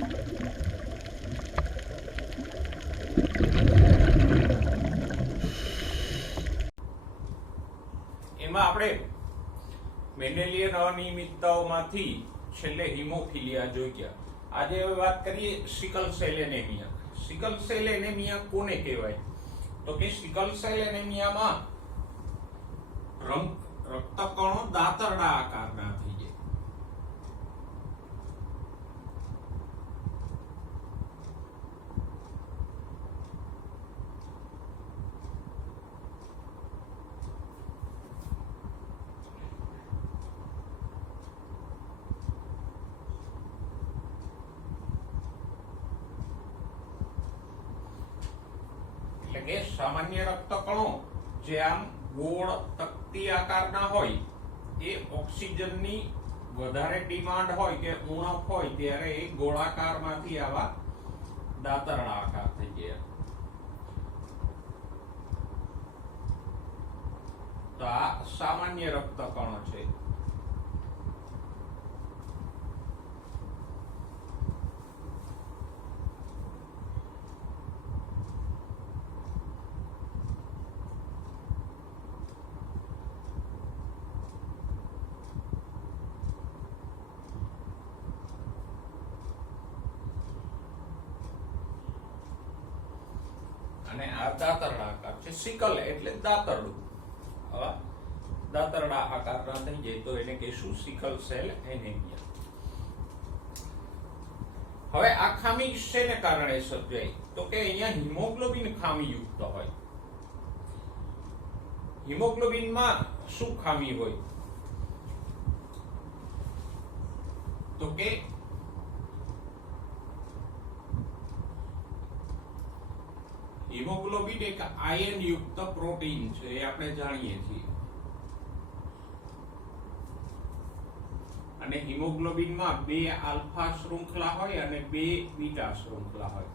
એમાં આપણે મેન્ડેલિયન અનિયમિતતાઓમાંથી છેલ્લે હિમોફિલિયા જોઈ ગયા. આજે હવે વાત કરીએ sickle cell anaemia. Sickle cell anaemia કોને કહેવાય? તો કે સિકલ સેલ એનેમિયામાં રક્તકણો દાતરડા આકારના થઈ જાય. એટલે કે સામાન્ય રક્તકણો જે આમ ગોળ તકતી આકારના હોય એ ઓક્સિજનની વધારે ડિમાન્ડ હોય કે ઉણપ હોય ત્યારે એ ગોળાકારમાંથી આવા દાતરડા આકાર થઈ ગયા. તો આ સામાન્ય રક્તકણો છે. અને આ દાતરડા આકાર છે. સિકલ એટલે દાતરડું. આવા દાતરડા આકારના થઈ જાય તો એને કહીશું સિકલ સેલ એનેમિયા. હવે આ ખામી શેને કારણે સર્જાય? તો કે અહીંયા હિમોગ્લોબિન ખામીયુક્ત હોય. હિમોગ્લોબિનમાં શું ખામી હોય? તો કે હિમોગ્લોબિન એક આયન યુક્ત પ્રોટીન છે, એ આપણે જાણીએ છીએ. અને હિમોગ્લોબિનમાં 2 આલ્ફા શૃંખલા હોય અને 2 બીટા શૃંખલા હોય.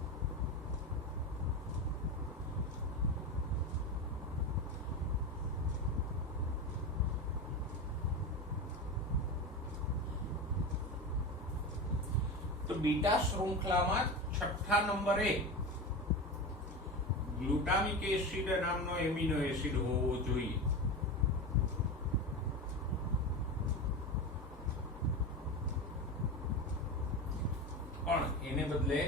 તો બીટા શૃંખલામાં 6થા નંબરે ગ્લુટામિક એસિડ નામનો એમિનો એસિડ હોવો જોઈએ. પણ એને બદલે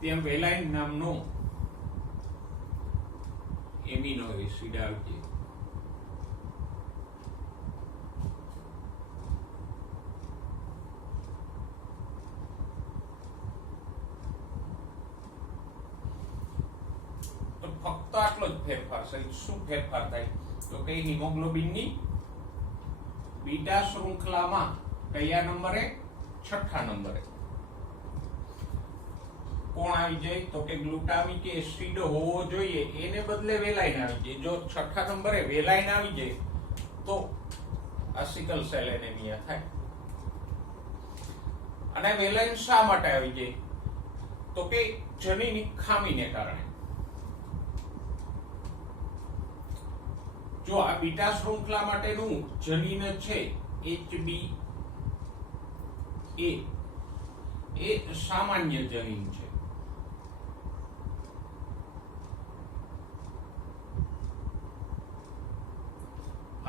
ત્યાં વેલાઇન નામનો એમિનો એસિડ આવશે. તો ફક્ત આટલો જ ફેરફાર છે. શું ફેરફાર થાય? તો કે હિમોગ્લોબિનની બીટા શૃંખલામાં કયા નંબરે? 6થા નંબરે કોણ આવી જાય? તો કે ગ્લુટામિક એસિડ હોવો જોઈએ, એને બદલે વેલાઇન આવી જાય. જો 6થા નંબરે વેલાઇન આવી જાય તો આ સિકલ સેલ એનેમિયા થાય. અને વેલાઇન શા માટે આવી જાય? તો કે જનીનની ખામીને કારણે. જો આ બીટા શૃંખલા માટેનું જનીન છે HBA, એ સામાન્ય જનીન છે.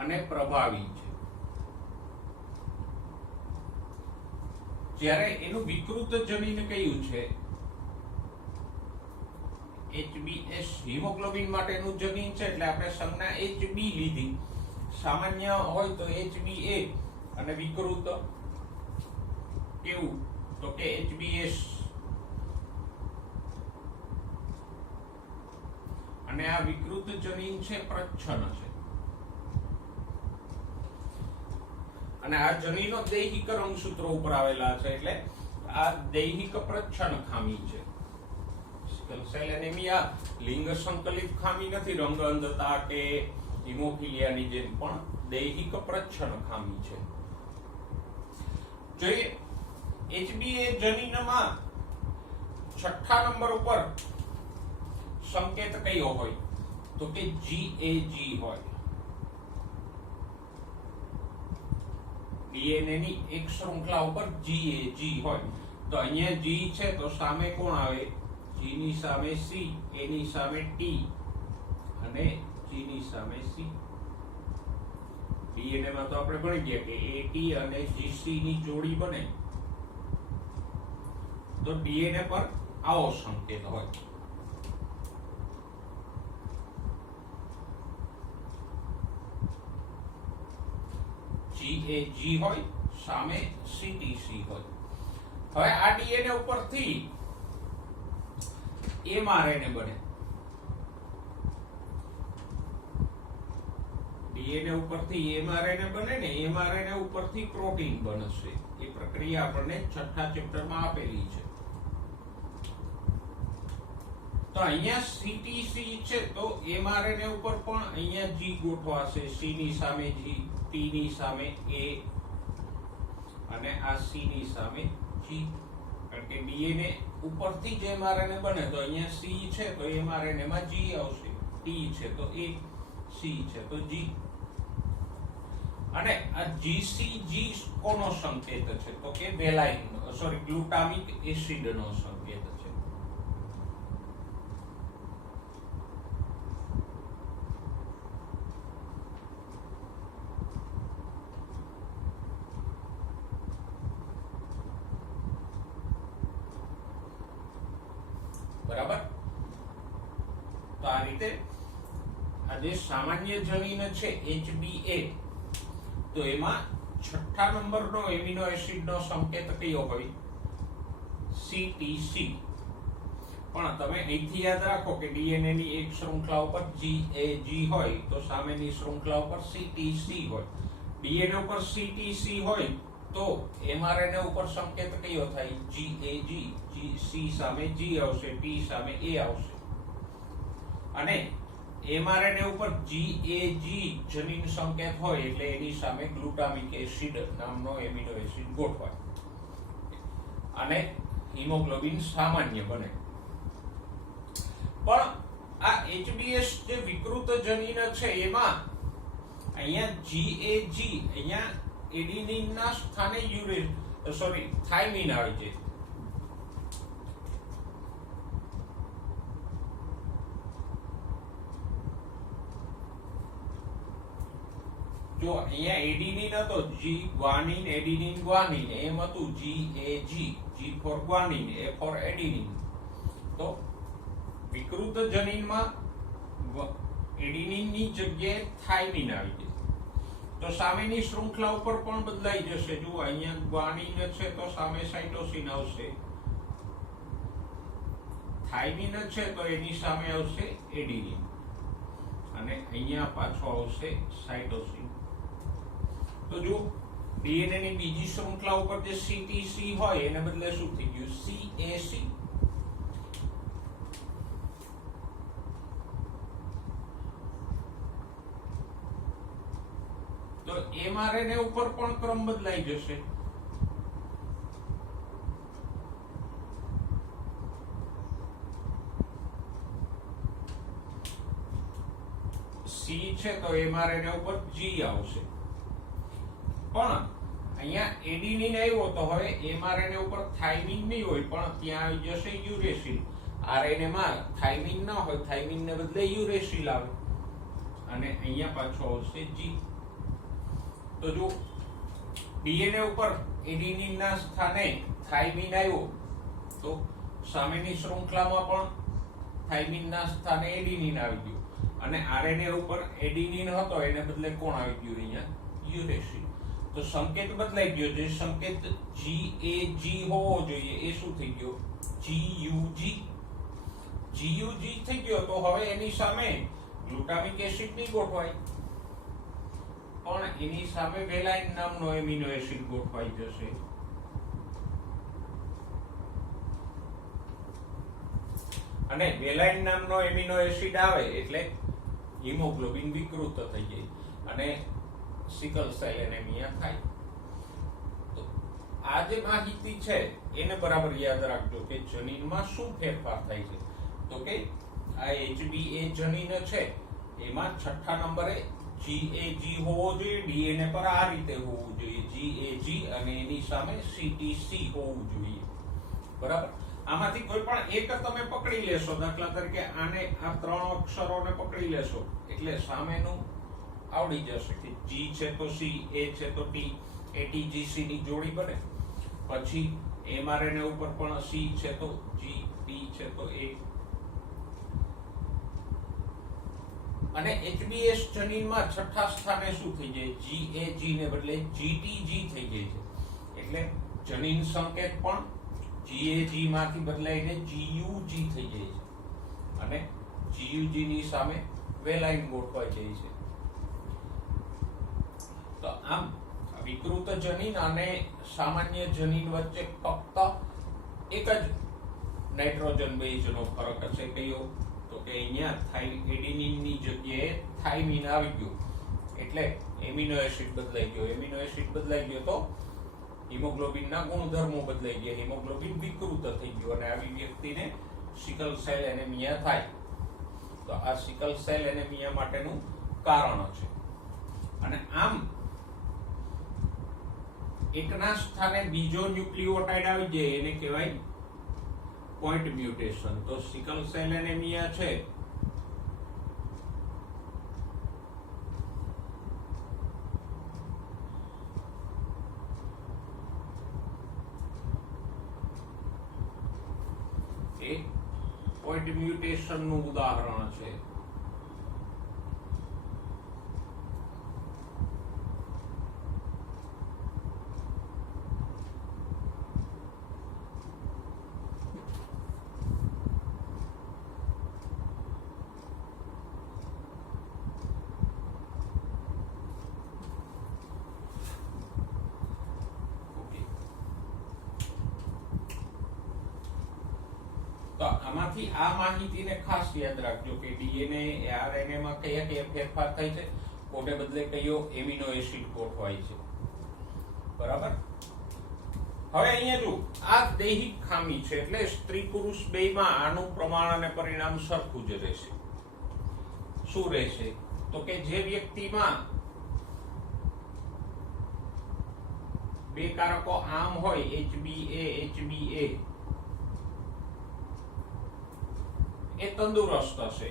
અને પ્રભાવી છે. જ્યારે એનું વિકૃત જનીન કયું છે? HBS હિમોગ્લોબિન માટેનું જનીન છે, એટલે આપણે સંજ્ઞા HB લીધી. સામાન્ય હોય તો HBA અને વિકૃત કેવું? તો કે HBS. અને આ વિકૃત જનીન છે પ્રચ્છન્ન છે. અને આ જનીનો દૈહિક રંગસૂત્રો ઉપર આવેલા છે, એટલે આ દૈહિક પ્રચ્છન્ન ખામી છે. સિકલ સેલ એનેમિયા લિંગ સંકલિત ખામી નથી, રંગ અંધતા કે હિમોફિલિયાની જેમ, પણ દૈહિક પ્રચ્છન્ન ખામી છે. જોઈએ HBA જનીનમાં છઠ્ઠા નંબર ઉપર સંકેત કયો હોય તો કે GAG હોય. ડીએનએ ની એક શૃંખલા ઉપર GAG હોય તો અહીંયા G છે તો સામે કોણ આવે? G ની સામે C, A ની સામે T અને G ની સામે C. ડીએનએ માં તો આપણે ભણી ગયા કે AT અને GC ની જોડી બને તો ડીએનએ પર આવો સંકેત હોય. GAG હોય સામે CTC હોય. હવે આ ડીએનએ ઉપરથી mRNA બને. ડીએનએ ઉપરથી mRNA બને ને mRNA ઉપરથી પ્રોટીન બનશે. એ પ્રક્રિયા આપણને છઠ્ઠા ચેપ્ટરમાં આપેલી છે. તો અહીંયા CTC છે તો mRNA ઉપર પણ અહીંયા G ગોઠવાશે. C ની સામે G, T ની સામે A અને આ C ની સામે G. કારણ કે ડીએનએ ઉપરથી જે mRNA બને તો અહીંયા C છે તો mRNA માં G આવશે. T છે તો A, C છે તો G. અને આ GCG કોનો સંકેત છે તો કે વેલાઇન ગ્લુટામિક એસિડ નો સંકેત છે. બરાબર. તો આ રીતે આ જે સામાન્ય જનીન છે HBA તો એમાં છઠ્ઠા નંબરનો એમિનો એસિડનો સંકેત કયો હોય? CTC. પણ તમે અહીંથી યાદ રાખો કે ડીએનએ ની એક શૃંખલા ઉપર GAG હોય તો સામેની શૃંખલા ઉપર CTC હોય. ડીએનએ ઉપર CTC હોય તો mRNA ઉપર સંકેત કયો થાય? GAG. C સામે G આવશે, T સામે A આવશે. અને mRNA ઉપર GAG જનીન સંકેત હોય એટલે એની સામે ગ્લુટામિક એસિડ નામનો એમિનો એસિડ ગોઠવાય અને હિમોગ્લોબિન સામાન્ય બને. પણ આ HBS જે વિકૃત જનીન છે એમાં અહીંયા GAG અહીંયા એડિનિન ના સ્થાને થાઇમિન આવી છે. જો અહીંયા એડિનિન હતો G ગ્વાનિન એડિનિન ગ્વાનિન એમ હતું GAG, G for guanine, A for adenine. તો વિકૃત જનીનમાં એડિનિન ની જગ્યાએ થાઇમિન આવી છે. તો સામેની શૃંખલા ઉપર પણ બદલાઈ જશે. જો અહીંયા ગ્વાનિન છે તો સામે સાઇટોસિન આવશે. થાઇમિન છે તો એની સામે આવશે એડિનિન અને અહીંયા પાછો આવશે સાઇટોસિન. તો જો ડીએનએ ની બીજી શૃંખલા ઉપર જે CTC હોય એને બદલે શું થઈ ગયું? CAC. તો mRNA ઉપર પણ ક્રમ બદલાઈ જશે. C છે તો mRNA ઉપર G આવશે. પણ અહીંયા એડિનિન આવ્યો તો હવે mRNA ઉપર થાઇમિન નહીં હોય પણ ત્યાં આવી જશે યુરેસિલ. RNA માં થાઇમિન ન હોય, થાઇમિન ને બદલે યુરેસિલ આવે અને અહીંયા પાછો આવશે G. તો જો ડીએનએ ઉપર એડિનિન ના સ્થાને થાઇમિન આવ્યો તો સામેની શૃંખલામાં પણ થાઇમિન ના સ્થાને એડિનિન આવી ગયું અને RNA ઉપર એડિનિન હતો એને બદલે કોણ આવી ગયું? અહીંયા યુરેસિલ. તો સંકેત બદલાઈ ગયો. જે સંકેત GAG હોવો જોઈએ એ શું થઈ ગયો? GUG. GUG થઈ ગયો તો હવે એની સામે ગ્લુટામિક એસિડ નહીં ગોઠવાય પણ એની સામે વેલાઇન નામનો એમિનો એસિડ ગોઠવાઈ જશે. અને વેલાઇન નામનો એમિનો એસિડ આવે એટલે હિમોગ્લોબિન વિકૃત થઈ જાય અને સિકલ સેલ એનેમિયા થાય. તો આ જે માહિતી છે એને બરાબર યાદ રાખજો કે જનીનમાં શું ફેરફાર થાય છે. તો કે આ HBA જનીન છે એમાં છઠ્ઠા નંબરે GAG હોવો જોઈએ, DNA પર આ રીતે હોવું જોઈએ, GAG અને એની સામે CTC હોવું જોઈએ. બરાબર. આમાંથી કોઈ પણ એક તમે પકડી લેશો, દાખલા તરીકે આને આ ત્રણ અક્ષરોને પકડી લેશો એટલે સામેનું આવડી જશે કે G છે તો C, A છે તો T, ATGC ની જોડી બને. પછી mRNA ઉપર પણ C છે તો G, T છે તો A. અને HBS જનીનમાં છઠ્ઠા સ્થાને શું થઈ જાય? GAG ને બદલે GTG થઈ જાય છે. એટલે જનીન સંકેત પણ GAG માંથી બદલાઈને GUG થઈ જાય છે અને GUG ની સામે વેલાઇન ગોઠવાઈ જાય છે. તો આમ વિકૃત જનીન અને સામાન્ય જનીન વચ્ચે ફક્ત એક જ નાઇટ્રોજન બેઝનો ફરક હશે. કયો? તો કે અહીંયા એડિનિન ની જગ્યાએ થાઇમિન આવી ગયું એટલે એમિનો એસિડ બદલાઈ ગયો. એમિનો એસિડ બદલાઈ ગયો તો હિમોગ્લોબિનના ગુણધર્મો બદલાઈ ગયા, હિમોગ્લોબિન વિકૃત થઈ ગયું અને આવી વ્યક્તિને સિકલ સેલ એનેમિયા થાય. તો આ સિકલ સેલ એનેમિયા માટેનું કારણ છે. અને આમ એકના સ્થાને બીજો ન્યુક્લિયોટાઇડ આવી જાય એને કહેવાય પોઈન્ટ મ્યુટેશન. તો સિકલ સેલ એનેમિયા છે એ પોઈન્ટ મ્યુટેશન નું ઉદાહરણ છે. તો આમાંથી આ માહિતીને ખાસ યાદ રાખજો કે DNA RNA માં કયા કયા ફેરફાર થાય છે, કોને બદલે કયો એમિનો એસિડ ગોઠવાય છે. બરાબર. હવે અહીંયા જો આ દૈહિક ખામી છે એટલે સ્ત્રી પુરુષ બેયમાં આનું પ્રમાણ અને પરિણામ સરખું જ રહેશે. શું રહેશે? તો કે જે વ્યક્તિમાં બે કારકો આમ હોય HBA એ તંદુરસ્ત હશે.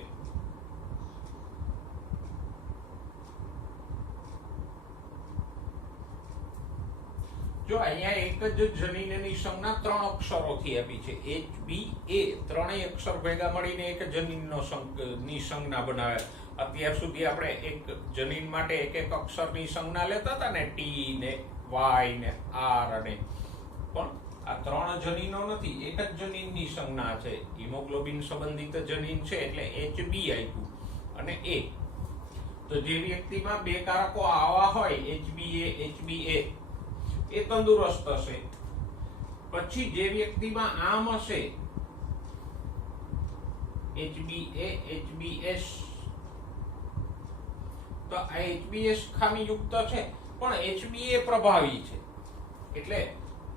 જો અહીંયા એક જ જનીનની સંજ્ઞા ત્રણ અક્ષરોથી આપી છે. HBA ત્રણેય અક્ષર ભેગા મળીને એક જનીનનો ની સંજ્ઞા બનાવે. અત્યાર સુધી આપણે એક જનીન માટે એક એક અક્ષરની સંજ્ઞા લેતા હતા ને, T ને Y ને R અને પણ આ ત્રણ જનીનો નથી, એક જ જનીનની સંજ્ઞા છે. હિમોગ્લોબિન સંબંધિત જનીન છે એટલે HB આપ્યું અને A. તો જે વ્યક્તિમાં બે કારકો આવા હોય HBA એ તંદુરસ્ત હશે. પછી જે વ્યક્તિમાં આમ હશે HBS, તો આ HBS ખામીયુક્ત છે પણ HBA પ્રભાવી છે એટલે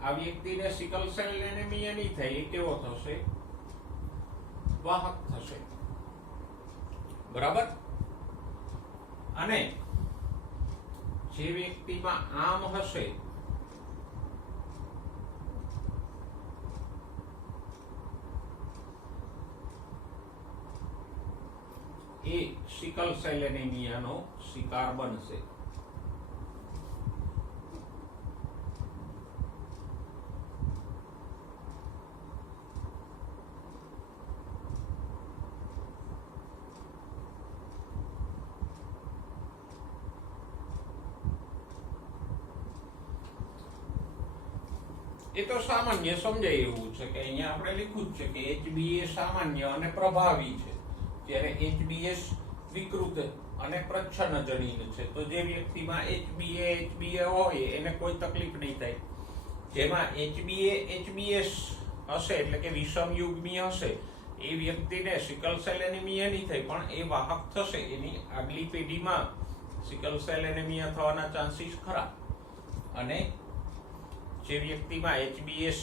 આ વ્યક્તિને સિકલ સેલ એનેમિયા નહીં થાય. એ કેવો થશે? વાહક થશે. બરાબર. અને જે વ્યક્તિમાં આમ હશે એ સિકલ સેલ એનેમિયાનો શિકાર બનશે. એ તો સામાન્ય સમજાય એવું છે કે અહીંયા આપણે લખ્યું જ છે કે HBA સામાન્ય અને પ્રભાવી છે, જ્યારે HBS વિકૃત અને પ્રચ્છન્ન જનીન છે. તો જે વ્યક્તિમાં HBA હોય એને કોઈ તકલીફ નહીં થાય. જેમાં HBS હશે એટલે કે વિષમ યુગ્મી હશે એ વ્યક્તિને સિકલ સેલ એનેમિયા નહીં થાય પણ એ વાહક થશે. એની આગલી પેઢીમાં સિકલ સેલ એનેમિયા થવાના ચાન્સીસ ખરા. અને જે વ્યક્તિમાં HbS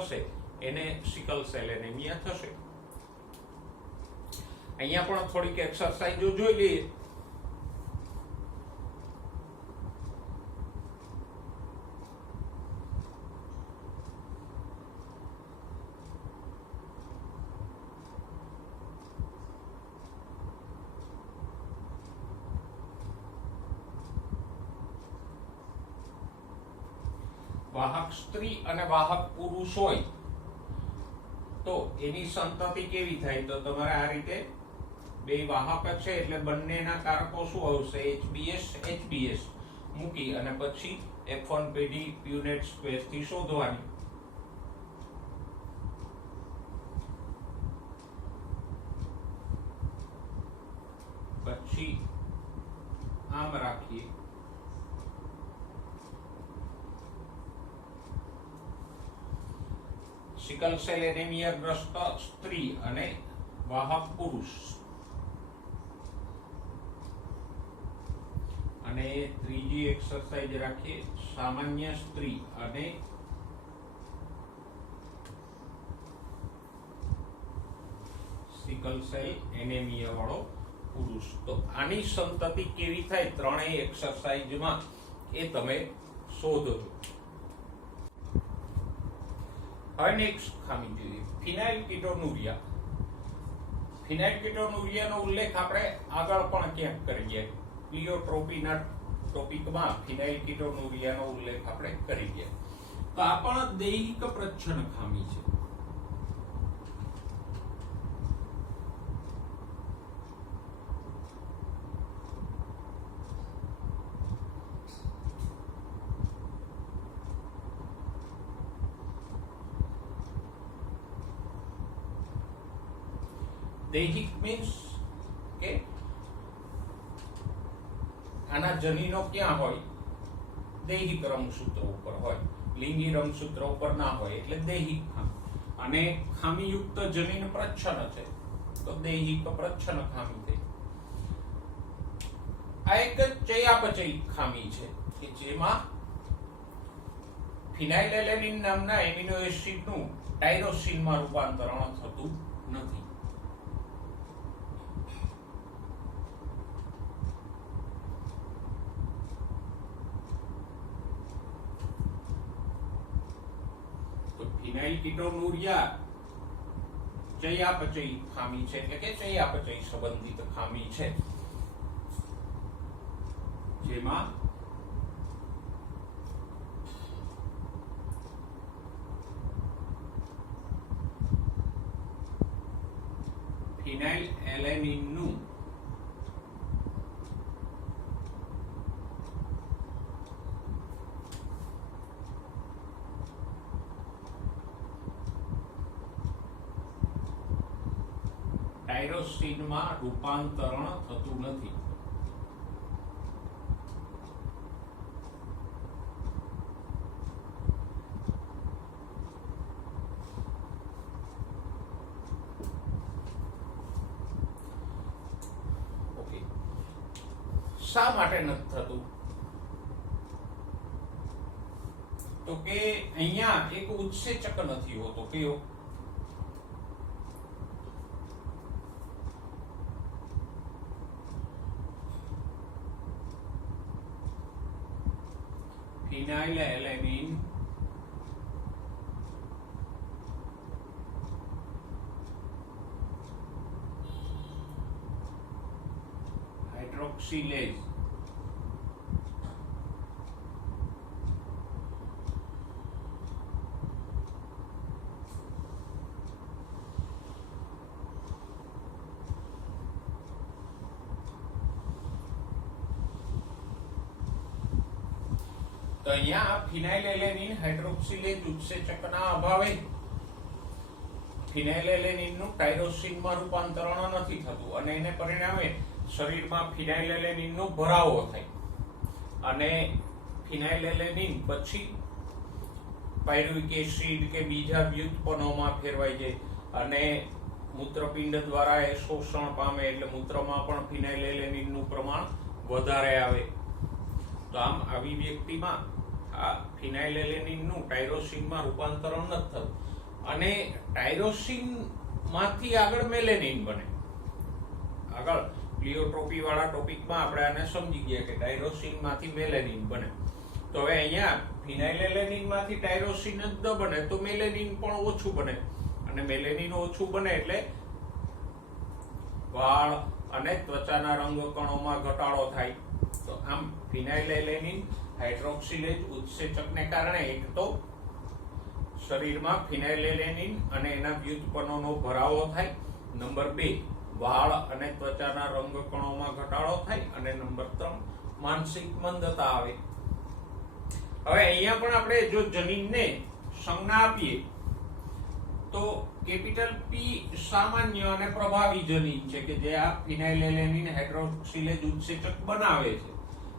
હશે એને સિકલ સેલ એનેમિયા થશે. અહીંયા પણ થોડીક એક્સરસાઇઝો જોઈ લઈએ. વાહક સ્ત્રી અને વાહક પુરુષ હોય તો એની સંતતિ કેવી થાય? તો તમારે આ રીતે બે વાહક છે એટલે બંનેના કારકો શું આવશે? HbS મૂકી અને પછી F1 પેઢી પ્યુનેટ સ્પેસ થી શોધવાની. પછી આમ રાખીએ. સિકલ સેલ એનેમિયા ગ્રસ્ત સ્ત્રી અને વાહક પુરુષ, અને ત્રીજી એક્સરસાઇઝ રાખીએ સામાન્ય સ્ત્રી અને સિકલ સેલ એનેમિયા વાળો પુરુષ. તો આની સંતતિ કેવી થાય ત્રણેય એક્સરસાઇઝમાં એ તમે શોધો. હવે નેક્સ્ટ ખામી જોઈએ, ફિનાઇલકીટોનુરિયા. ફિનાઇલકીટોનુરિયાનો ઉલ્લેખ આપણે આગળ પણ ક્યાંક કરીએ. પ્લિયોટ્રોપીના ટોપિકમાં ફિનાઇલકીટોનુરિયાનો ઉલ્લેખ આપણે કરી ગયા. તો આ પણ દૈહિક પ્રચ્છન્ન ખામી છે. દૈહિક મીન્સ કે આના જનીનો ક્યાં હોય? દૈહિક રંગસૂત્ર ઉપર હોય, લિંગી રંગસૂત્ર ઉપર ના હોય એટલે દૈહિક ખામી. અને ખામીયુક્ત જનીન પ્રચ્છન્ન છે તો દૈહિક પ્રચ્છન્ન ખામી થઈ. આ એક ચયાપચયી ખામી છે કે જેમાં ફિનાઇલેલેનિન નામના એમિનો એસિડનું ટાયરોસિનમાં રૂપાંતરણ થતું નથી. ફિનાઇલકીટોનુરિયા ચયાપચયી ખામી છે એટલે કે ચયાપચય સંબંધિત ખામી છે જેમાં ફિનાઇલએલેનિનનું ટાયરોસિનમાં રૂપાંતરણ થતું નથી. ઓકે, શા માટે નથી થતું? તો કે અહીંયા એક ઉત્સેચક નથી હોતો. કયો? ફિનાઇલએલેનિન હાઇડ્રોક્સિલેઝ તો અહીંયા ફિનાઇલએલેનિન હાઇડ્રોક્સિલેઝ ઉત્સેચકના અભાવે ફિનાઇલએલેનિનનું ટાયરોસિનમાં રૂપાંતરણ નથી થતું અને એને પરિણામે શરીરમાં ફિનાઇલએલેનિનનો ભરાવો થાય અને ફિનાઇલએલેનિન પછી પાયરુવિક એસિડ કે બીજા વ્યુત્પન્નોમાં ફેરવાઈ જાય અને મૂત્રપિંડ દ્વારા એ શોષણ પામે એટલે મૂત્રમાં પણ ફિનાઇલએલેનિનનું પ્રમાણ વધારે આવે. તો આમ આવી વ્યક્તિમાં આ ફિનાઇલેલેનિન નું ટાયરોસિનમાં રૂપાંતરણ નથી થતું અને ટાયરોસિન માંથી આગળ મેલેનિન બને. આગળ પ્લિયોટ્રોપી વાળા ટોપિકમાં આપણે આને સમજી ગયા કે ટાયરોસિન માંથી મેલેનિન બને. તો હવે અહીંયા ફિનાઇલેલેનિન માંથી ટાયરોસિન જ ન બને તો મેલેનિન પણ ઓછું બને અને મેલેનિન ઓછું બને એટલે વાળ અને ત્વચાના રંગકણોમાં ઘટાડો થાય. તો આમ ફિનાઇલેલેનિન હાઇડ્રોક્સિલેજ ઉત્સેચકને કારણે એક તો શરીરમાં ફિનાઇલેલેનિન અને એના વ્યુત્પન્નોનો ભરાવો થાય, નંબર 2 વાળ અને ત્વચાના રંગકણોમાં ઘટાડો થાય અને નંબર 3 માનસિક મંદતા આવે. હવે અહીંયા પણ આપણે જો જનીનને સંજ્ઞા આપીએ તો કેપિટલ પી સામાન્ય અને પ્રભાવી જનીન છે કે જે આ ફિનાઇલેલેનિન હાઇડ્રોક્સિલેજ ઉત્સેચક બનાવે છે.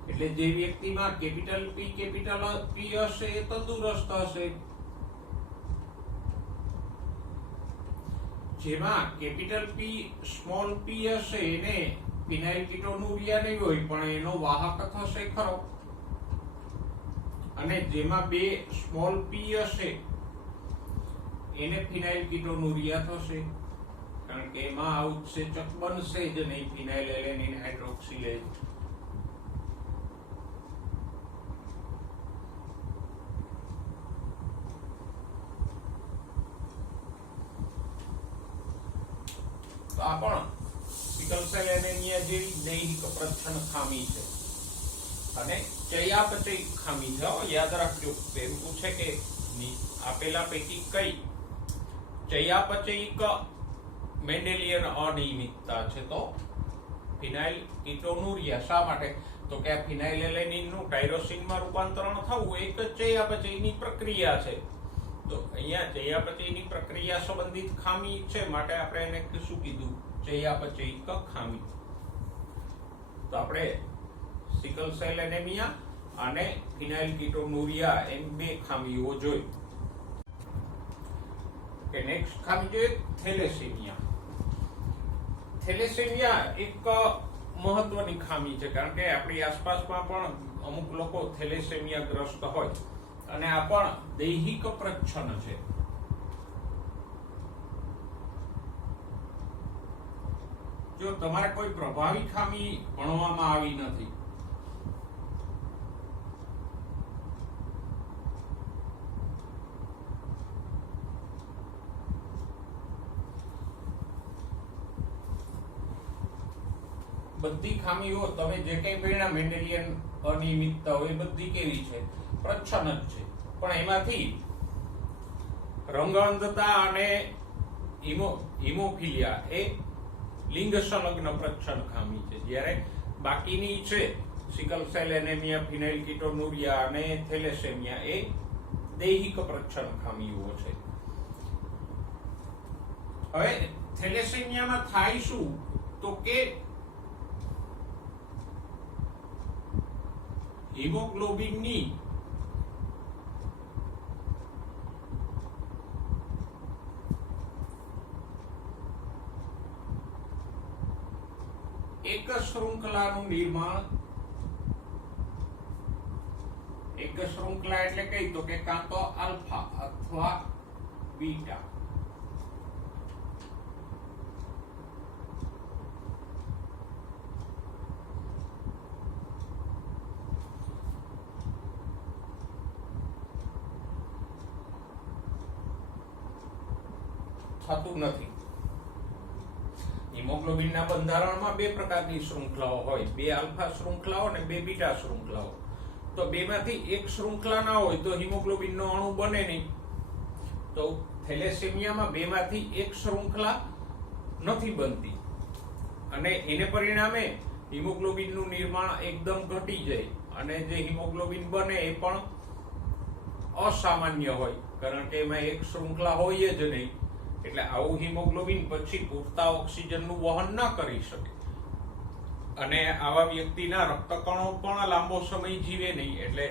એટલે જે વ્યક્તિમાં કેપિટલ પી હશે એ તંદુરસ્ત હશે, જેમાં કેપિટલ પી સ્મોલ પી હશે એને ફિનાઇલકીટોનુરિયા નહીં હોય પણ એનો વાહક થશે ખરો, અને જેમાં 2 સ્મોલ પી હશે એને ફિનાઇલકીટોનુરિયા થશે કારણ કે એમાં આ ઉત્સેચક બનશે જ નહીં ફિનાઇલેલેનિન હાઇડ્રોક્સિલેજ. તો આ પણ સિકલ સેલ એનેમિયા જેવી દૈહિક પ્રચ્છન્ન ખામી છે અને ચયાપચય ખામી છે. યાદ રાખજો, એમ પૂછે કે આપેલા પૈકી કઈ ચયાપચયિક મેન્ડેલિયન અનિયમિતતા છે? તો ફિનાઇલકીટોનુરિયા. શા માટે? તો કે આ ફિનાઇલેલેનિન નું ટાયરોસિનમાં રૂપાંતરણ થવું એક જ ચયાપચયની પ્રક્રિયા છે. તો અહીંયા ચયાપચયની પ્રક્રિયા સંબંધિત ખામી છે માટે આપણે એને શું કીધું? ચયાપચયિક ખામી. તો આપણે સિકલ સેલ એનેમિયા અને ફિનાઇલકીટોનુરિયા એમ 2 ખામીઓ જોઈ. કે નેક્સ્ટ ખામી જોઈએ થેલેસેમિયા. થેલેસેમિયા એક મહત્વની ખામી છે કારણ કે આપણી આસપાસમાં પણ અમુક લોકો થેલેસેમિયા ગ્રસ્ત હોય અને આ પણ દૈહિક પ્રચ્છન્ન છે. જો તમારે કોઈ પ્રભાવી ખામી ભણવામાં આવી નથી, બધી ખામીઓ તમે જે કઈ ભણ્યા મેન્ડેલિયન અનિયમિતતા હોય બધી કેવી છે? પ્રચ્છન્ન જ છે. પણ એમાંથી રંગઅંધતા અને હિમોફિલિયા એ લિંગ સંલગ્ન પ્રચ્છન્ન ખામી છે, જ્યારે બાકીની છે સિકલ સેલ એનેમિયા, ફિનાઇલકીટોનુરિયા અને થેલેસેમિયા એ દૈહિક પ્રચ્છન્ન ખામીઓ છે. હવે થેલેસેમિયામાં થાય શું? તો કે હિમોગ્લોબિનની એક શૃંખલાનું નિર્માણ. એક શૃંખલા એટલે કઈ? તો કે કાં તો આલ્ફા અથવા બીટા. થતું નથી. હિમોગ્લોબિનના બંધારણમાં 2 પ્રકારની શૃંખલાઓ હોય, 2 આલ્ફા શૃંખલાઓ અને 2 બીટા શૃંખલાઓ. તો બેમાંથી એક શૃંખલા ના હોય તો હિમોગ્લોબિનનો અણુ બને નહીં. તો થેલેસેમિયામાં બેમાંથી એક શૃંખલા નથી બનતી અને એને પરિણામે હિમોગ્લોબિનનું નિર્માણ એકદમ ઘટી જાય અને જે હિમોગ્લોબિન બને એ પણ અસામાન્ય હોય કારણ કે એમાં એક શૃંખલા હોય જ નહીં. એટલે આવું હિમોગ્લોબિન પછી પૂરતા ઓક્સિજનનું વહન ન કરી શકે અને આવા વ્યક્તિના રક્તકણો પણ લાંબો સમય જીવે નહીં. એટલે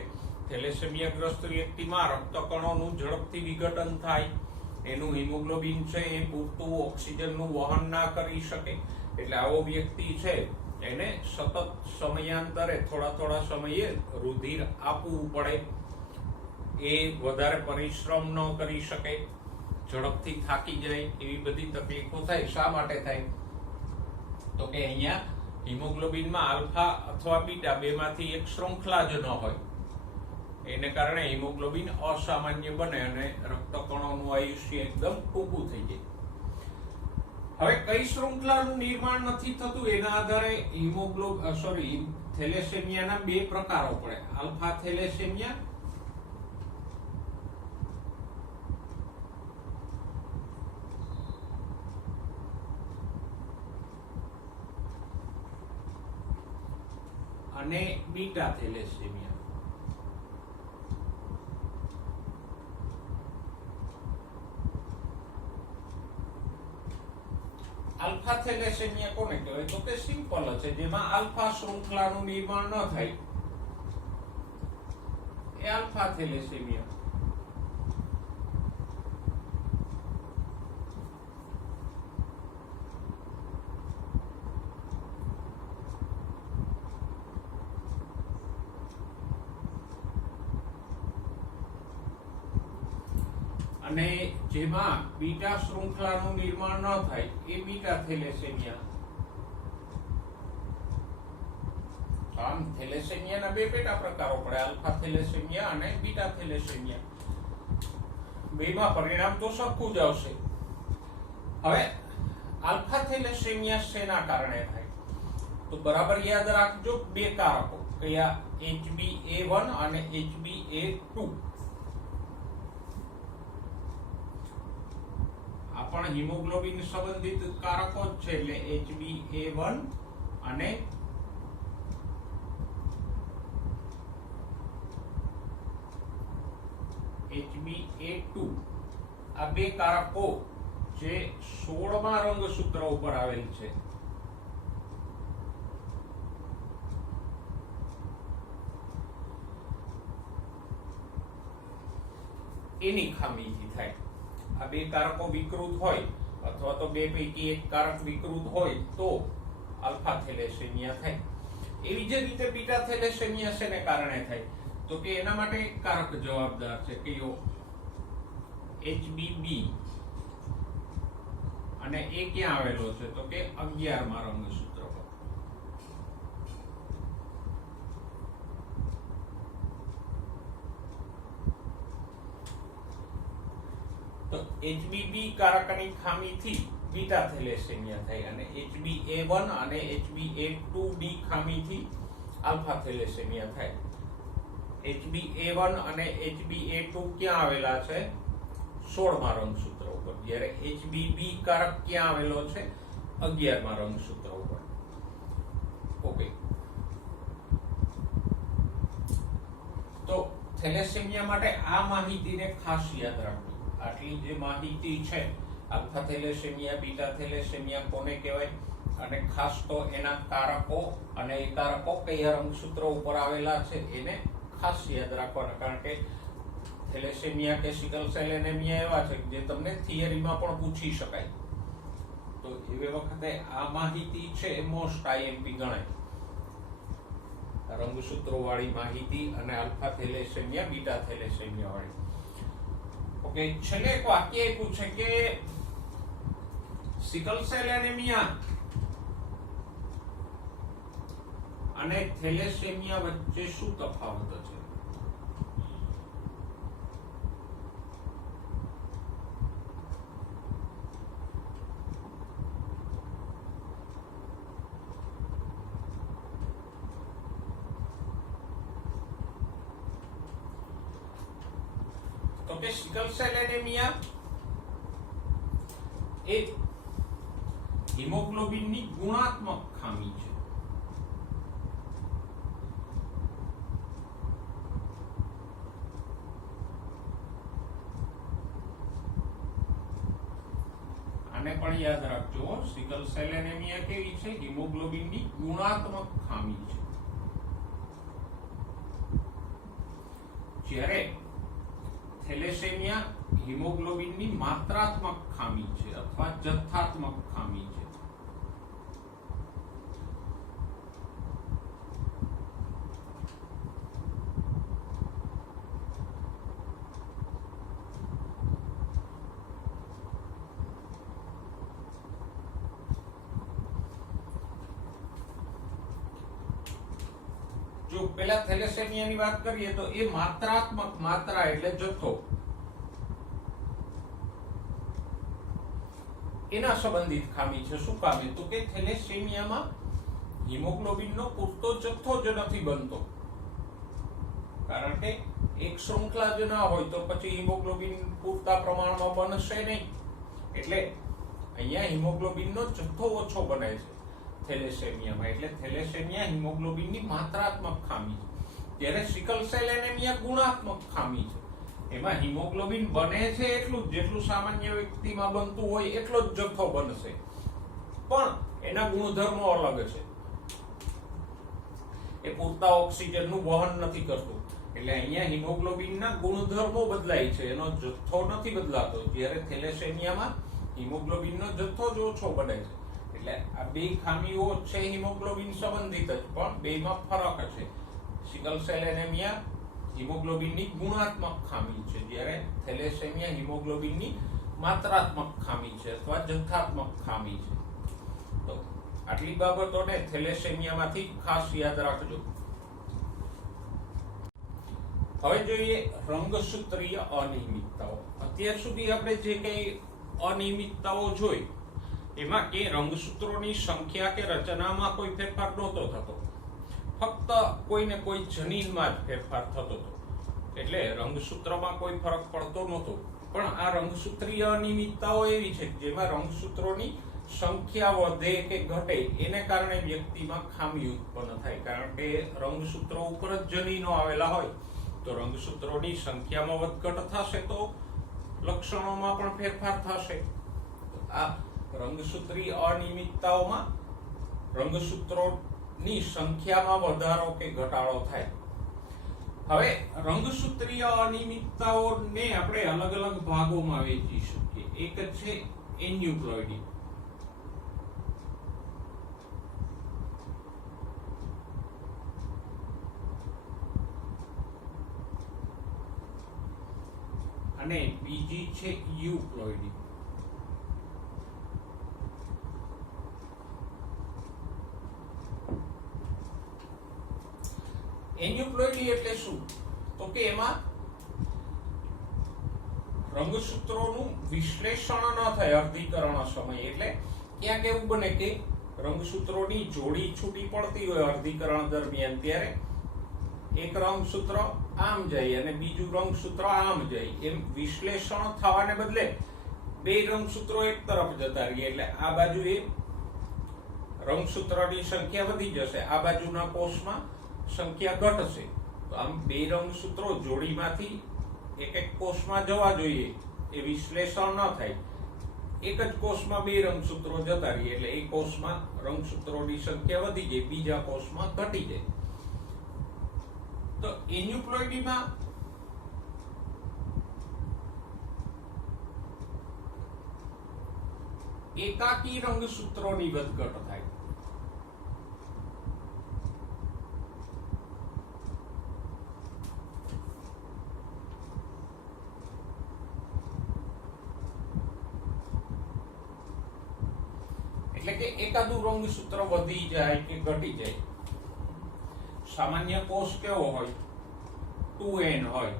થેલેસેમિયાગ્રસ્ત વ્યક્તિમાં રક્તકણોનું ઝડપથી વિઘટન થાય, એનું હિમોગ્લોબિન છે એ પૂરતું ઓક્સિજનનું વહન ના કરી શકે. એટલે આવો વ્યક્તિ છે એને સતત સમયાંતરે થોડા સમયે રુધિર આપવું પડે એ વધારે પરિશ્રમ ન કરી શકે, ઝડપથી થાકી જાય, એવી બધી તકલીફો થાય. શા માટે થાય? તો કે અહીંયા હિમોગ્લોબિનમાં આલ્ફા અથવા બીટા બેમાંથી એક શૃંખલા જ ન હોય, એને કારણે હિમોગ્લોબિન અસામાન્ય બને અને રક્તકણોનું આયુષ્ય એકદમ ટૂંકું થઈ જાય. હવે કઈ શૃંખલાનું નિર્માણ નથી થતું એના આધારે થેલેસેમિયાના બે પ્રકારો પડે. આલ્ફા થેલેસેમિયા અને બીટા થેલેસેમિયા. આલ્ફા થેલેસેમિયા કોને કહેવાય? તો કે સિમ્પલ છે, જેમાં આલ્ફા શૃંખલાનું નિર્માણ ન થાય એ આલ્ફા થેલેસેમિયા. અને જેમાં બીટા શૃંખલાનું નિર્માણ ન થાય એ બીટા થેલેસેમિયા. આમ થેલેસેમિયાના બે પેટા પ્રકારો પડે, આલ્ફા થેલેસેમિયા અને બીટા થેલેસેમિયા. બેમાં પરિણામ તો સરખું જ આવશે. હવે આલ્ફા થેલેસેમિયા શેના કારણે થાય? તો બરાબર યાદ રાખજો, બે કારકો કયા? HbA1 અને HbA2. આ પણ હિમોગ્લોબિન સંબંધિત કારકો જ છે, એટલે HbA1 અને HbA2. આ બે કારકો જે 16મા રંગસૂત્ર ઉપર આવેલ છે, એની ખામીથી થાય. આ બે કારકો વિકૃત હોય અથવા તો બે પૈકી એક કારક વિકૃત હોય તો આલ્ફા થેલેસેમિયા થાય. એવી જ રીતે બીટા થેલેસેમિયા શેને કારણે થાય? તો કે એના માટે એક કારક જવાબદાર છે, કયો? HbB. અને એ ક્યાં આવેલો છે? તો કે 11મા રંગસૂત્ર પર. તો HbB કારકની ખામીથી બીટા થેલેસેમિયા થાય અને HbA1 અને HbA2B ખામીથી આલ્ફા થેલેસેમિયા થાય. HbA1 અને HbA2 ક્યાં આવેલા છે? 16મા રંગસૂત્ર ઉપર. જ્યારે HbB કારક ક્યાં આવેલો છે? 11મા રંગસૂત્ર ઉપર. ઓકે, તો થેલેસેમિયા માટે આ માહિતીને ખાસ યાદ રાખવી. આટલી જે માહિતી છે, આલ્ફા થેલેસેમિયા, બીટા થેલેસેમિયા કોને કહેવાય, અને ખાસ તો એના કારકો અને એ કારકો કયા રંગસૂત્રો ઉપર આવેલા છે એને ખાસ યાદ રાખવાના. કારણ કે થેલેસેમિયા કે સિકલ સેલ એનેમિયા એવા છે જે તમને થિયરીમાં પણ પૂછી શકાય. તો એ વખતે આ માહિતી છે એ મોસ્ટ IMP ગણાય. રંગસૂત્રો વાળી માહિતી અને આલ્ફા થેલેસેમિયા, બીટા થેલેસેમિયા વાળી. ઓકે, છેલ્લે એક વાક્ય એ પૂછે કે સિકલ સેલ એનેમિયા અને થેલેસેમિયા વચ્ચે શું તફાવત છે? તો કે સિકલ સેલ એનેમિયા એ હિમોગ્લોબિનની ગુણાત્મક ખામી છે. આને પણ યાદ રાખજો, સિકલ સેલ એનેમિયા કેવી છે? હિમોગ્લોબિનની ગુણાત્મક ખામી છે. જ્યારે થેલેસેમિયા હિમોગ્લોબિનની માત્રાત્મક ખામી છે અથવા જથ્થાત્મક ખામી છે. જો પેલા થેલેસેમિયાની વાત કરીએ તો એ માત્રાત્મક, માત્રા એટલે જથ્થો, એના સંબંધિત ખામી છે. શું ખામી? તો કે થેલેસેમિયામાં હિમોગ્લોબિનનો પૂરતો જથ્થો જ નથી બનતો, કારણ કે એક શૃંખલા જ ના હોય તો પછી હિમોગ્લોબિન પૂરતા પ્રમાણમાં બનશે નહીં. એટલે અહીંયા હિમોગ્લોબિનનો જથ્થો ઓછો બને છે થેલેસેમિયામાં. એટલે થેલેસેમિયા હિમોગ્લોબિનની માત્રાત્મક ખામી છે, જ્યારે સિકલ સેલ એનેમિયા ગુણાત્મક ખામી છે. એમાં હિમોગ્લોબિન બને છે એટલું જ જેટલું સામાન્ય વ્યક્તિમાં બનતું હોય એટલો જ જથ્થો બનશે, પણ એના ગુણધર્મો અલગ છે. એ પૂરતા ઓક્સિજનનું વહન નથી કરતું. એટલે અહીંયા હિમોગ્લોબિનના ગુણધર્મો બદલાય છે, એનો જથ્થો નથી બદલાતો. જ્યારે થેલેસેમિયામાં હિમોગ્લોબિનનો જથ્થો જ ઓછો બને છે. એટલે આ બે ખામીઓ છે હિમોગ્લોબિન સંબંધિત જ, પણ બેમાં ફરક છે. સિકલ સેલ એનેમિયા હિમોગ્લોબિનની ગુણાત્મક ખામી છે, જ્યારે થેલેસેમિયા હિમોગ્લોબિનની માત્રાત્મક ખામી છે અથવા જથ્થાત્મક ખામી છે. તો આટલી બાબતોને થેલેસેમિયામાંથી ખાસ યાદ રાખજો. હવે જોઈએ રંગસૂત્રીય અનિયમિતતાઓ. અત્યાર સુધી આપણે જે કંઈ અનિયમિતતાઓ જોઈ એમાં કે રંગસૂત્રોની સંખ્યા કે રચનામાં કોઈ ફેરફાર નહોતો થતો, ફક્ત કોઈને કોઈ જનીનમાં જ ફેરફાર થતો હતો. એટલે રંગસૂત્રમાં કોઈ ફરક પડતો નહોતો. પણ આ રંગસૂત્રીય અનિયમિતતાઓ એવી છે જેમાં રંગસૂત્રોની સંખ્યા વધે કે ઘટે એને કારણે વ્યક્તિમાં ખામી ઉત્પન્ન થાય. કારણ કે રંગસૂત્રો ઉપર જ જનીનો આવેલા હોય તો રંગસૂત્રોની સંખ્યામાં વધઘટ થશે તો લક્ષણોમાં પણ ફેરફાર થશે. આ રંગસૂત્રીય અનિયમિતતાઓમાં રંગસૂત્રોની સંખ્યામાં વધારો કે ઘટાડો થાય. હવે રંગસૂત્રીય અનિયમિતતાઓને આપણે અલગ અલગ ભાગોમાં વહેંચી શકીએ. એક છે એન્યુપ્લોઇડી. અને બીજી છે યુપ્લોઇડી. એન્યુપ્લોઇડી એટલે શું? તો કે એમાં રંગસૂત્રોનું વિશ્લેષણ ન થાય અર્ધીકરણ સમયે. એટલે ક્યાંક એવું બને કે રંગસૂત્રોની જોડી છૂટી પડતી હોય અર્ધીકરણ દરમિયાન, ત્યારે એક રંગસૂત્ર આમ જાય અને બીજું રંગસૂત્ર આમ જાય. એમ વિશ્લેષણ થવાને બદલે બે રંગસૂત્રો એક તરફ જતા રહીએ. એટલે આ બાજુ એ રંગસૂત્રની સંખ્યા વધી જશે, આ બાજુના કોષમાં સંખ્યા ઘટશે. તો આમ બે રંગસૂત્રો જોડીમાંથી એક એક કોષમાં જવા જોઈએ, એ વિશ્લેષણ ન થાય. એક જ કોષમાં બે રંગસૂત્રો જતા રહીએ એટલે એ કોષમાં રંગસૂત્રોની સંખ્યા વધી જાય, બીજા કોષમાં ઘટી જાય. તો એન્યુપ્લોઇડીમાં એકાકી રંગસૂત્રોની વધઘટ થાય. એટલે કે એકાદું રંગસૂત્ર વધી જાય કે ઘટી જાય. સામાન્ય કોષ કેવો હોય? 2n હોય.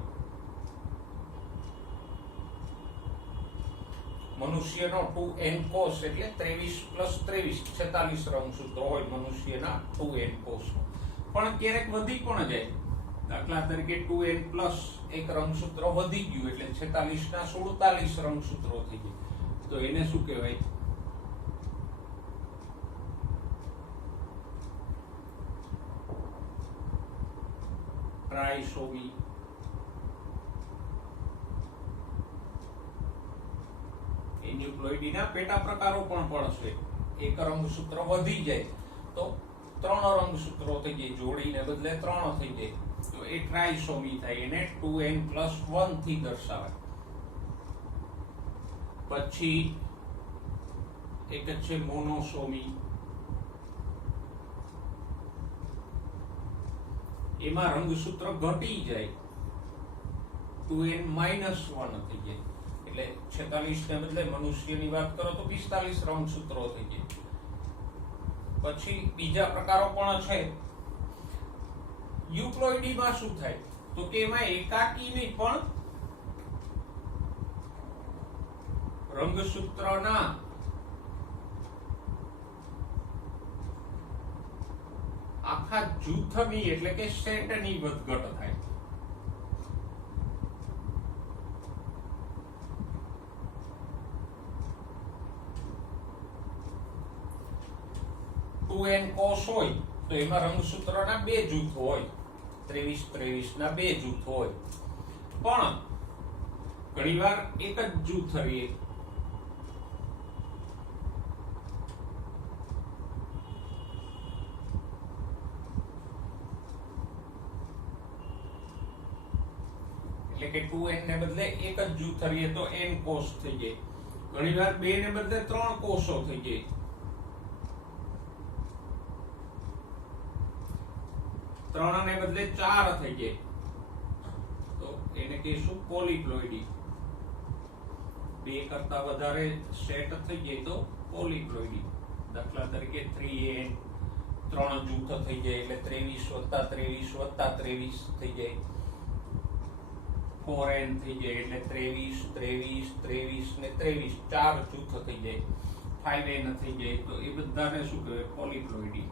મનુષ્યનો 2n કોષ એટલે 23 + 23 46 રંગસૂત્રો હોય મનુષ્યના 2n કોષમાં. પણ ક્યારેક વધી પણ જાય. દાખલા તરીકે 2n પ્લસ એક રંગસૂત્ર વધી ગયું એટલે 46 ના 47 રંગસૂત્રો થઈ ગયા. તો એને શું કહેવાય? ટ્રાઇસોમી. એન્યુપ્લોઇડીના પેટા પ્રકારો પણ છે. એક રંગસૂત્ર વધી જાય તો 3 રંગસૂત્રો થઈ જાય, જોડીને બદલે 3 થઈ જાય તો એ ટ્રાઇસોમી થાય. એને 2n+1 થી દર્શાવાય. પછી એક છે મોનોસોમી. એમાં રંગસૂત્ર ઘટી જાય, 2n-1 થઈ જાય. એટલે 46 ને બદલે મનુષ્યની વાત કરો તો 45 રંગસૂત્રો થઈ જાય. પછી બીજા પ્રકારો પણ છે. યુક્લોઇડીમાં શું થાય તો કે એમાં એકાકી નહીં પણ રંગસૂત્રના આખા જૂથની એટલે કે સેટની વધઘટ થાય. ટુ એન કોસ હોય તો એમાં રંગસૂત્રના બે જૂથ હોય, 23 ના બે જૂથ હોય, પણ ઘણીવાર એક જ જૂથ રહે. એટલે કે 2n ને બદલે એક જ જૂથ રહે તો n કોષ થઈ જાય. ઘણીવાર 2 ને બદલે 3 કોષો થઈ જાય. ત્રણ ને બદલે 4 થઈ જાય તો એને કહીશું પોલીપ્લોઇડી. 2 કરતા વધારે સેટ થઈ જાય તો પોલીપ્લોઇડી. દાખલા તરીકે 3n 3 જૂથ થઈ જાય એટલે 23 + 23 + 23 થઈ જાય. 4n થઈ જાય એટલે 23 ને 23 4 જૂથ થઈ જાય. 5n થઈ જાય તો એ બધાને શું કહેવાય પોલીપ્લોઇડી.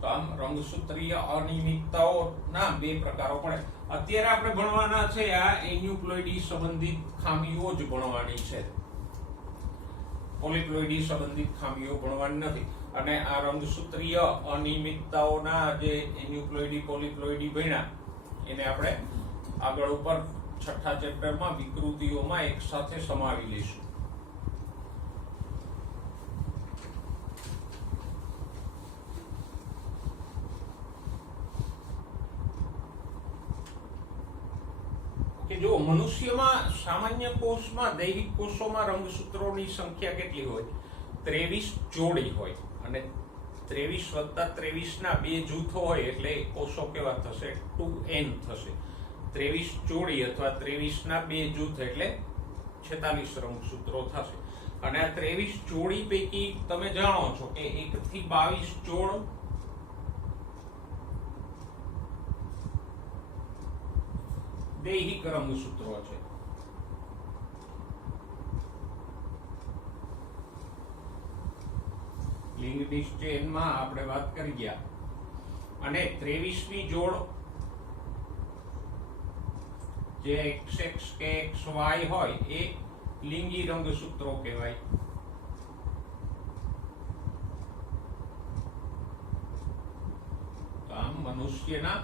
તો આમ રંગસૂત્રીય અનિયમિતતાઓના બે પ્રકારો પડે. અત્યારે આપણે ભણવાના છે આ એન્યુપ્લોઇડી સંબંધિત ખામીઓ જ ભણવાની છે, પોલીપ્લોઇડી સંબંધિત ખામીઓ ભણવાની નથી. અને આ રંગસૂત્રીય અનિયમિતતાઓના જે એન્યુપ્લોઇડી પોલીપ્લોઇડી ભણ્યા એને આપણે આગળ ઉપર છઠ્ઠા ચેપ્ટરમાં વિકૃતિઓમાં એક સાથે સમાવી લઈશું. કે જો મનુષ્યમાં સામાન્ય કોષમાં દૈહિક કોષોમાં રંગસૂત્રોની સંખ્યા કેટલી હોય? 23 જોડી હોય અને 23 + 23 ના બે જૂથો હોય એટલે કોષો કેવા થશે? 2n થશે. 23 જોડી અથવા 23 ના બે જૂથ એટલે 46 રંગસૂત્રો થશે. અને આ 23 જોડી પૈકી તમે જાણો છો કે 1 થી 22 જોડ દૈહિક રંગસૂત્રો છે. લિંગ નિશ્ચયનમાં આપણે વાત કરી ગયા. અને 23મી જોડ જે XX કે XY હોય એ લિંગી રંગસૂત્રો કહેવાય. તો આમ મનુષ્યના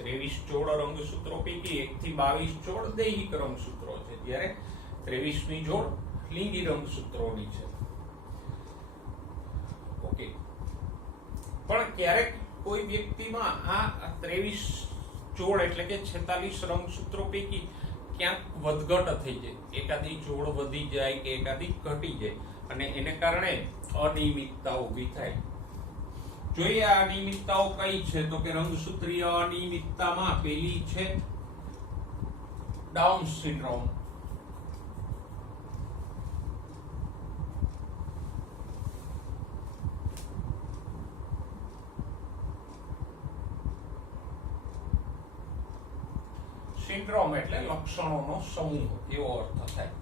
23 જોડ રંગસૂત્રો પૈકી 1 થી 22 જોડ દૈહિક રંગસૂત્રો છે, જ્યારે 23મી જોડ લિંગી રંગસૂત્રોની છે. ઓકે, પણ ક્યારેક કોઈ વ્યક્તિમાં આ 23 જોડ એટલે કે 46 રંગસૂત્રો પૈકી ક્યાંક વધઘટ થઈ જાય, એકાદી જોડ વધી જાય કે એકાદી ઘટી જાય અને એને કારણે અનિયમિતતા ઊભી થાય. જોઈએ આ અનિયમિતતાઓ કઈ છે તો કે રંગસૂત્રીય અનિયમિતતામાં પહેલી છે ડાઉન સિન્ડ્રોમ. સિન્ડ્રોમ એટલે લક્ષણોનો સમૂહ એવો અર્થ થાય.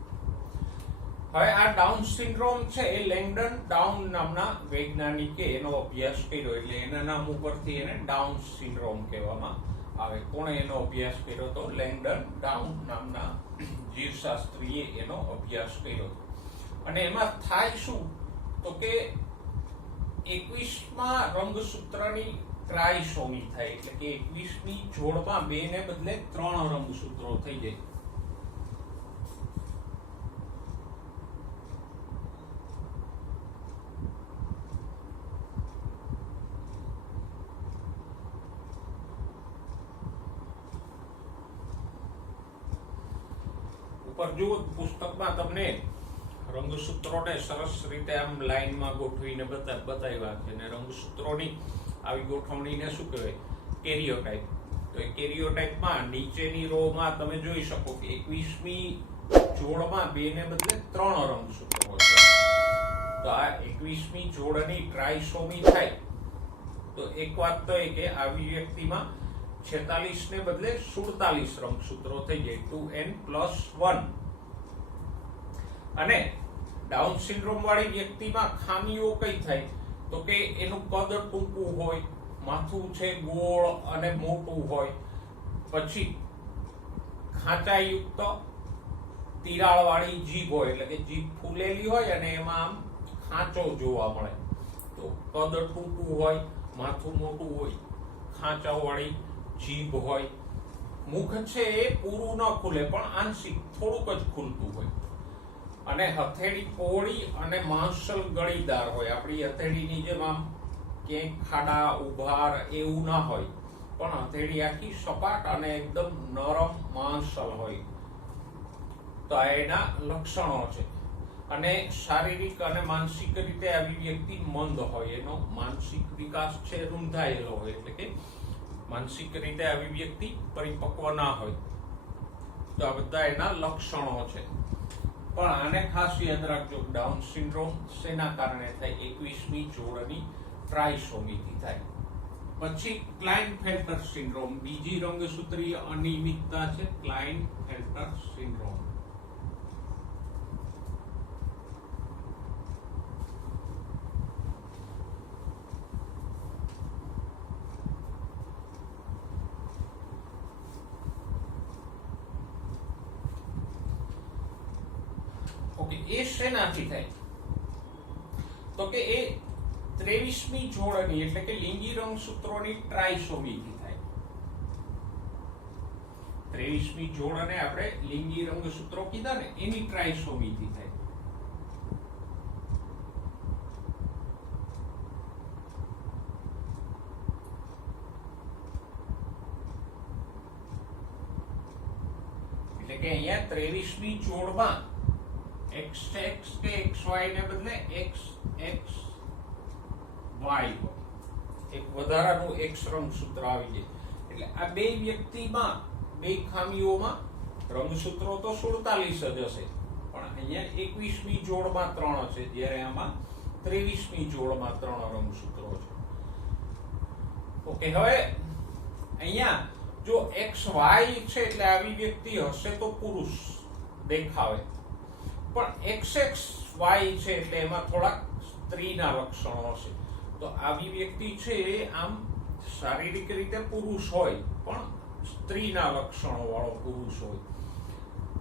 હવે આ ડાઉન સિન્ડ્રોમ છે એ લેંગડન ડાઉન નામના વૈજ્ઞાનિકે એનો અભ્યાસ કર્યો એટલે એના નામ ઉપરથી એને ડાઉન સિન્ડ્રોમ કહેવામાં આવે. કોણે એનો અભ્યાસ કર્યો તો? લેંગડન ડાઉન નામના જીવશાસ્ત્રીએ એનો અભ્યાસ કર્યો. અને એમાં થાય શું તો કે 21માં રંગસૂત્રની ટ્રાયસોમી થાય એટલે કે 21મી જોડમાં 2 ને બદલે 3 રંગસૂત્રો થઈ જાય. ઉપર જો પુસ્તકમાં તમને રંગસૂત્રોને સરસ રીતે આમ લાઈનમાં ગોઠવીને બતાવ્યા છે. અને રંગસૂત્રોની આવી ગોઠવણીને શું કહેવાય? કેરિયોટાઇપ. તો એ કેરિયોટાઇપમાં નીચેની રોમાં તમે જોઈ શકો કે 21મી જોડમાં 2 ને બદલે 3 રંગસૂત્રો છે. તો આ 21મી જોડની ટ્રાયસોમી થાય તો એક વાત તો એ કે આવી વ્યક્તિમાં 46 ને બદલે 47 રંગસૂત્રો થઈ જાય 2n+1. અને ડાઉન સિન્ડ્રોમ વાળી વ્યક્તિમાં ખામીઓ કઈ થાય તો કે એનું કદ ટૂંકું હોય, માથું છે ગોળ અને મોટું હોય, પછી ખાંચાયુક્ત તિરાડ વાળી જીભ હોય, એટલે કે જીભ ફૂલેલી હોય અને એમાં આમ ખાંચો જોવા મળે. તો કદ ટૂંકું હોય, માથું મોટું હોય, ખાંચા વાળી જીભ હોય, મુખ છે એ પૂરું ન ખુલે પણ આંશિક થોડુંક જ ખુલતું હોય, અને હથેળી પહોળી અને માંસલ ગળીદાર હોય. આપણી હથેળીની જેમ આમ ક્યાંય ખાડા ઉભાર એવું ના હોય, પણ હથેળી આખી સપાટ અને એકદમ નરમ માંસલ હોય. તો આ એના લક્ષણો છે. અને શારીરિક અને માનસિક રીતે આવી વ્યક્તિ મંદ હોય, એનો માનસિક વિકાસ છે રૂંધાયેલો હોય, એટલે કે માનસિક રીતે આવી વ્યક્તિ પરિપક્વ ના હોય. તો આ બધા એના લક્ષણો છે. પણ આને ખાસ યાદ રાખજો, ડાઉન સિન્ડ્રોમ શેના કારણે થાય? 21મી જોડની ટ્રાયસોમીથી થાય. પછી ક્લાઇનફેલ્ટર સિન્ડ્રોમ, બીજી રંગસૂત્રીય અનિયમિતતા છે ક્લાઇનફેલ્ટર સિન્ડ્રોમ. એ શેનાથી થાય તો કે એ 23મી જોડની એટલે કે લિંગી રંગસૂત્રોની ટ્રાયસોમીથી થાય. 23મી જોડને આપણે લિંગી રંગસૂત્રો કીધા ને, એની ટ્રાયસોમીથી થાય. એટલે કે અહીંયા 23મી જોડમાં XX કે XY ને બદલે XXY હોય, એક વધારાનું X રંગસૂત્ર આવી જાય. એટલે આ બે વ્યક્તિમાં, બે ખામીઓમાં રંગસૂત્રો તો 47 જ હશે, પણ અહીંયા 21મી જોડમાં 3 છે, જ્યારે આમાં 23મી જોડમાં 3 રંગસૂત્રો છે. ઓકે, હવે અહીંયા જો XY છે એટલે આવી વ્યક્તિ હશે તો પુરુષ દેખાવે, પણ XXY છે એટલે એમાં થોડાક સ્ત્રીના લક્ષણો હશે. તો આવી વ્યક્તિ છે આમ શારીરિક રીતે પુરુષ હોય પણ સ્ત્રીના લક્ષણો વાળો પુરુષ હોય.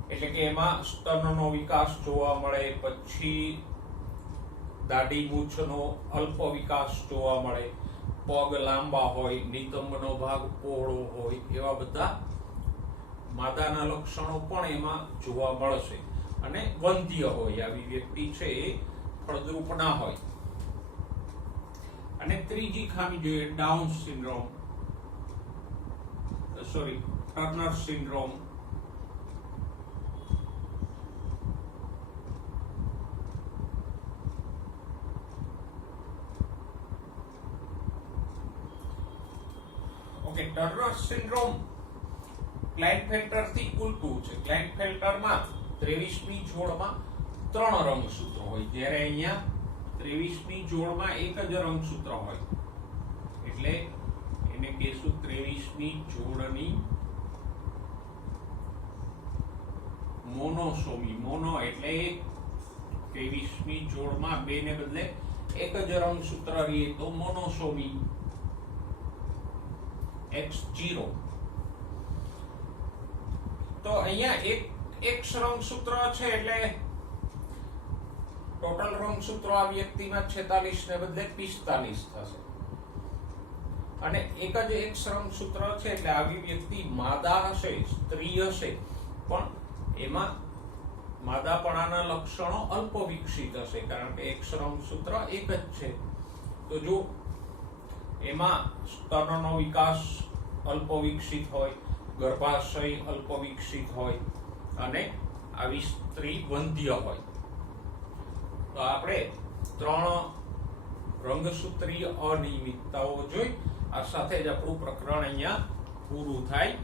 એટલે કે એમાં સ્તનનો વિકાસ જોવા મળે, પછી દાઢી મૂછનો અલ્પ વિકાસ જોવા મળે, પગ લાંબા હોય, નિતંબનો ભાગ પહોળો હોય, એવા બધા માદાના લક્ષણો પણ એમાં જોવા મળશે. અને વંધ્ય હોય, આવી વ્યક્તિ છે એ ફળદ્રુપ ના હોય. અને ત્રીજી ખામી જોઈએ Down syndrome, Turner syndrome. Okay, Turner syndrome Klinefelter થી ઉલટું છે. ક્લાઇનફેલ્ટરમાં 23મી જોડમાં 3 રંગસૂત્રો હોય, જ્યારે અહીંયા 23મી જોડમાં એક જ રંગસૂત્ર હોય. એટલે એને કહેશું 23મી જોડની મોનોસોમી. મોનો એટલે 23મી જોડમાં 2 ને બદલે એક જ રંગસૂત્ર રહે તો મોનોસોમી. X0. તો અહીંયા એક X રંગસૂત્ર છે એટલે ટોટલ રંગસૂત્રો આ વ્યક્તિમાં 46 ને બદલે 45 થશે. અને એક જ X રંગસૂત્ર છે એટલે આવી વ્યક્તિ માદા હશે, સ્ત્રી હશે, પણ એમાં માદાપણાના લક્ષણો અલ્પ વિકસિત હશે, કારણ કે X રંગસૂત્ર એક જ છે. તો જો એમાં સ્તનનો વિકાસ અલ્પ વિકસિત હોય, ગર્ભાશય અલ્પ વિકસિત હોય, અને આવી સ્ત્રી વંધ્ય હોય, તો આપણે 3 રંગસૂત્રીય અનિયમિતતાઓ જોઈ. આ સાથે જ આપણું પ્રકરણ અહીંયા પૂરું થાય.